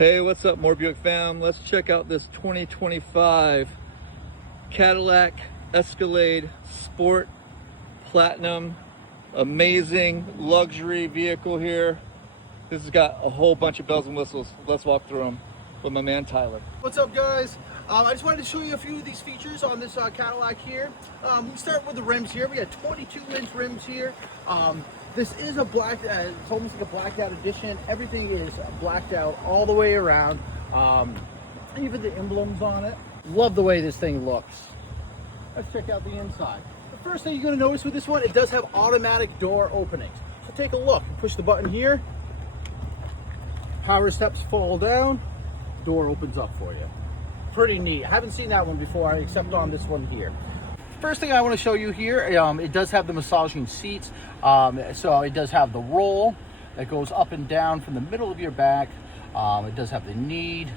Hey, what's up, more Buick fam? Let's check out this 2025 Cadillac Escalade Sport Platinum. Amazing luxury vehicle here. This has got a whole bunch of bells and whistles. Let's walk through them with my man Tyler. What's up, guys? I just wanted to show you a few of these features on this Cadillac here. We start with the rims here. We got 22-inch rims here. This is a black, it's almost like a blacked out edition. Everything is blacked out all the way around. Even the emblems on it. Love the way this thing looks. Let's check out the inside. The first thing you're going to notice with this one, it does have automatic door openings. So take a look. Push the button here. Power steps fall down. Door opens up for you. Pretty neat. I haven't seen that one before, except on this one here. First thing I want to show you here, it does have the massaging seats. So it does have the roll that goes up and down from the middle of your back. It does have the knead.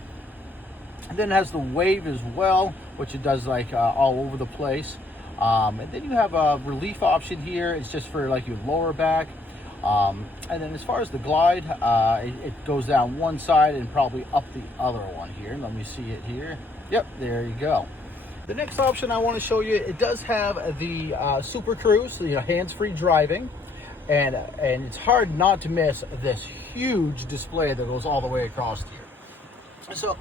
And then it has the wave as well, which it does like all over the place. And then you have a relief option here. It's just for like your lower back. And then as far as the glide, it goes down one side and probably up the other one here. Let me see it here. Yep, there you go. The next option I want to show you, it does have the Super Cruise, so, hands-free driving, and it's hard not to miss this huge display that goes all the way across here. So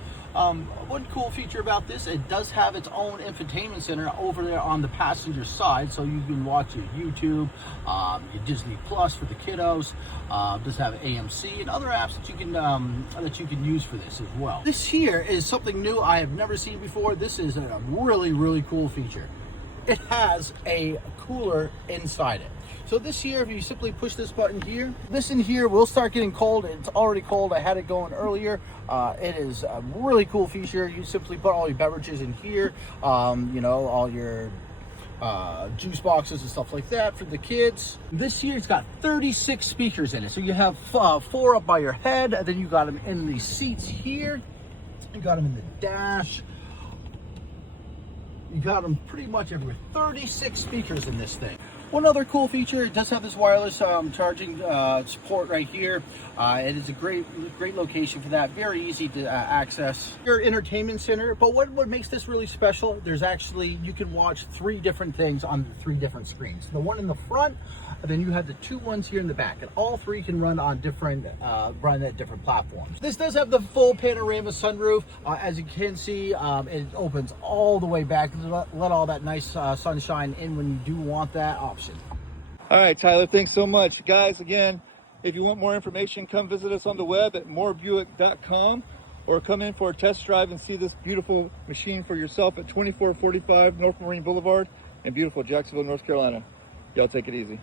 one cool feature about this, it does have its own infotainment center over there on the passenger side, so you can watch your YouTube, your Disney Plus for the kiddos. It does have AMC and other apps that you can use for this as well. This here is something new I have never seen before. This is a really cool feature. It has a cooler inside it. So this here, if you simply push this button here, this in here will start getting cold. It's already cold. I had it going earlier. It is a really cool feature. You simply put all your beverages in here, all your juice boxes and stuff like that for the kids. This here's got 36 speakers in it. So you have 4 up by your head, and then you got them in the seats here. You got them in the dash. You got them pretty much everywhere. 36 speakers in this thing. One other cool feature, it does have this wireless charging support right here. It is a great location for that. Very easy to access. Your entertainment center, but what makes this really special, there's actually, you can watch 3 different things on 3 different screens. The one in the front, and then you have the 2 ones here in the back, and all 3 can run on different platforms. This does have the full panorama sunroof. As you can see, it opens all the way back to let all that nice sunshine in when you do want that option. All right, Tyler, thanks so much. Guys, again, if you want more information, come visit us on the web at morebuick.com or come in for a test drive and see this beautiful machine for yourself at 2445 North Marine Boulevard in beautiful Jacksonville, North Carolina. Y'all take it easy.